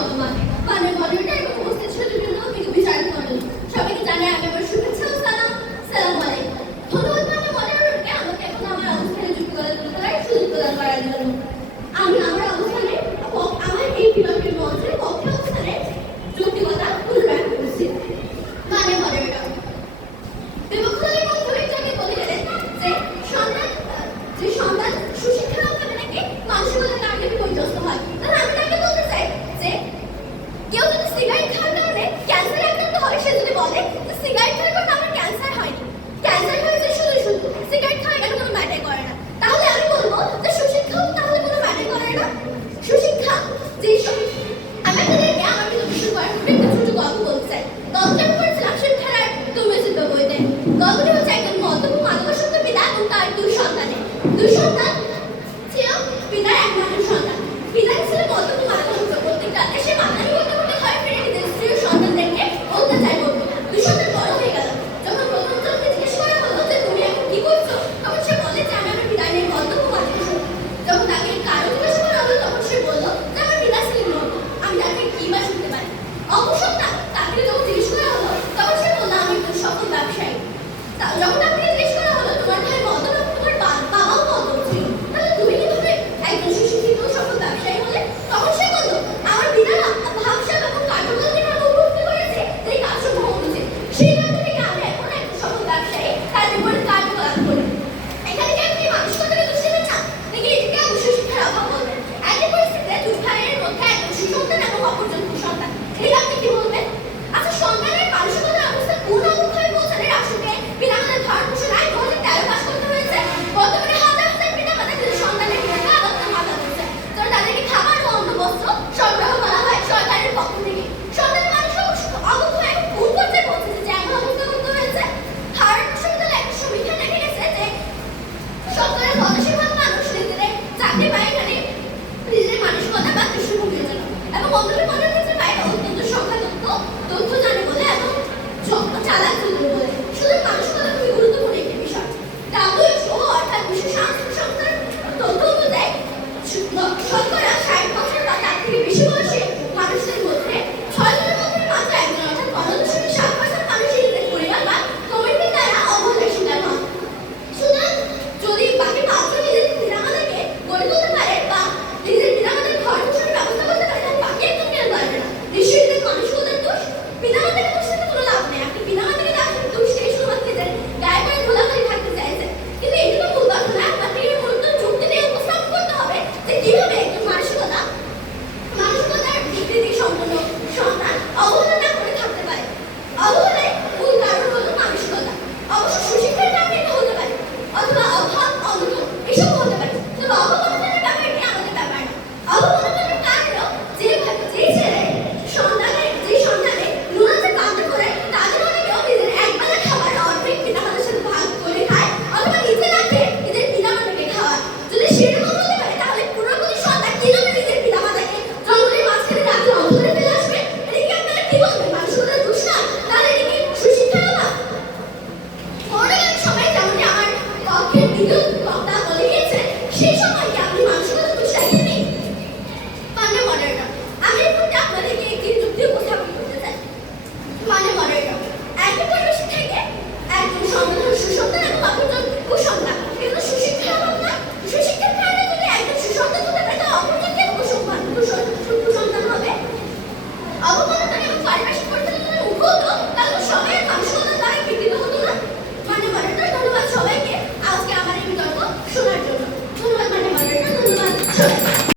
বর্তমানে মানের মডেলটা এবং উপস্থিত সুযোগের লোককে বিচার করেন। সবাইকে জানাই আমি আমার শুভেচ্ছা ও সালাম। সালাম আলাইকুম। ধন্যবাদ মানের মডেলকে আমাকে এখন আমার অবস্থানে যুক্তি করার সুযোগ প্রদান করার জন্য। আমি আমার অবস্থানে আমার এই বিতর্কের মঞ্চে পক্ষে অবস্থানে যৌক্তিকতা পুনরায় করছি। মানের মডেলটা বিপক্ষের মধ্যে বলে গেলেন যে সন্তান সুশিক্ষার অভাবে নাকি মানসিকতার কারণে বিপর্যস্ত হয়। তাহলে আমি তাকে বলতে চাই যে কেউ যদি সিগারেট খাওয়ার কারণে ক্যান্সার আক্রান্ত হয়, সে যদি বলে যে সিগারেট খাওয়ার কারণে আমার ক্যান্সার হয়নি, ক্যান্সার হয়েছে শুধু সিগারেট খাওয়া এটা কোনো ম্যাটার করে না, তাহলে আমি বলবো যে সুশিক্ষাও তাহলে কোনো ম্যাটার করে না। সুশিক্ষা যে আমাদেরকে আমার বিশ্লেষণ করার একটা ছোট গল্প বলতে চাই। গল্পটা আমি পড়েছিলাম শিক্ষার তুমি চিন্তা বইতে। গল্পটি হচ্ছে একজন মদ্যপ মাদকাসক্ত পিতা এবং তার দুই সন্তান ছিল। পিতার একমাত্র সন্তান, পিতা ছিল মদ্যপ মাদকাসক্ত। প্রত্যেক রাতে সে মাতারি করতে করতে ঘরে ফিরে নিজের স্ত্রী ও সন্তানদেরকে অত্যাচার করতো। দুই সন্তান বড় হয়ে গেল। যখন প্রথম জনকে জিজ্ঞেস করা হলো যে তুমি এখন কি করছো, তখন সে বলে যে আমি আমার পিতার নেই মদ্যপ মাদকাসক্ত। যখন তাকে কারো জিজ্ঞেস করা হলো, তখন সে বলল যে আমার পিতা ছিলেন মদ্যপ। আমি তাকে কি বা শুনতে পারি। অবসর তাকে যখন জিজ্ঞেস করা হলো, তখন সে বলল আমি একজন সফল ব্যবসায়ী। যখন তাকে জিজ্ঞেস করা হলো তোমার ভাই মদ্যপ এবং তোমার বাবাও মদ্যপ ছিল, তাহলে তুমি কিভাবে একজন সুশিক্ষিত সফল ব্যবসায়ী হলে, তখন সে বলল আমার পিতারা ভাবসাব এবং কার্যবল থেকে উপভোক্তি করেছে যে কাজসমূহ হচ্ছে, সেই কারণ থেকে আমি এখন একজন সফল ব্যবসায়ী তার বিপরীত কার্যকলাপ করি। এখানে কি আপনি মানসিকতাকে দোষ দেবেন না, নাকি এটাকে আপনি সুশিক্ষার অভাব বলবেন? একই পরিস্থিতিতে দুই ভাইয়ের মধ্যে একজন সুসন্তান এবং অপরজন কুসন্তান, এটা আপনি কি বলবেন? আচ্ছা, সন্তানের মানসিকতার অবস্থা কোন অবস্থায় পৌঁছালে রাষ্ট্রকে বিনামূল্যে ভরণ পোষণ আইন 2013 পাস করতে হয়েছে। বর্তমানে হাজার হাজার পিতামাতা তাদের সন্তানের বিরুদ্ধে আলাদা মামলা করছে, কারণ তাদেরকে খাবার ও অন্য বস্ত্র সরবরাহ করা হয় সরকারের পক্ষ থেকে। সন্তানের মানসিক অবস্থা এখন কোন পর্যায়ে পৌঁছেছে যে এমন অবস্থা করতে হয়েছে? হার্ভার্ড বিশ্ববিদ্যালয়ে একটা সমীক্ষা দেখা গেছে যে শতকরা 85% মানুষ নিজেদের চাকরি পায় এখানে নিজেদের মানসিকতা বা দৃষ্টিভঙ্গির জন্য, এবং অন্যদের মনে হচ্ছে বাইরে অত্যন্ত সংখ্যাতত্ত্ব তথ্য জানে বলে এবং চালাক বলে। শুধু মানসিকতা খুবই গুরুত্বপূর্ণ একটি বিষয়। WHO অর্থাৎ বিশ্ব স্বাস্থ্য সংস্থার তথ্য অনুযায়ী শতকরা 60% বা তার থেকে বেশি বয়সী মানুষদের মধ্যে 6 জনের মধ্যে মাত্র একজন অর্থাৎ 15.7% মানুষই নিজের পরিবার বা কমিউনিটি দ্বারা অবহেলার শিকার হন। সুতরাং যদি বাকি 5 জন নিজেদের পিতামাতাকে গড়ে তুলতে পারে বা নিজের পিতামাতার ভরণ পোষণের ব্যবস্থা করতে পারে, তাহলে বাকি একজন কেন পারবে না? নিশ্চয়ই এদের মানসিকতার দোষ। পিতামাতাকে দোষ দিতে কোনো লাভ নেই। আপনি পিতামাতাকে দোষ দিয়ে শুধুমাত্র নিজের গায়ে গায়ে ধুলাবালি থাকতে চাইছেন, কিন্তু এটা তো মূল কথা না। আপনাকে এর মূল যুক্তি দিয়ে উপস্থাপন করতে হবে যে কিভাবে একজন মানসিকতার বিকৃতি সম্পন্ন সন্তান অবহেলা না করে থাকতে পারে। অবহেলার মূল কারণ হলো মানসিকতা। অবশ্য সুশিক্ষার কারণে এটা হতে পারে, অথবা অভাব অনটন এসব হতে পারে, তবে অবমাননার ব্যাপারটি আমাদের ব্যাপার না। অবমাননার কারণেও যে ছেলে সন্তানে নুনাতে কাঁদতে করে, তাদের অনেকেও নিজের একবেলা খাবার অর্ধেক পিতামাতার সাথে ভাগ করে খায়, অথবা নিজে না খেয়ে নিজের পিতামাতাকে খাওয়ায়। যদি সেরকম হতে পারে, তাহলে পুরোপুরি সন্তান কিভাবে নিজের পিতামাতাকে জঙ্গলের মাঝখানে রাতে অন্ধকারে ফেলে আসবে? এদিকে আপনারা কি বলবেন? মানসিকতার দোষ না, তাহলে এদিকে সুশিক্ষার অভাব। পরে সবাই যেমনটি আমার পক্ষের দ্বিতীয়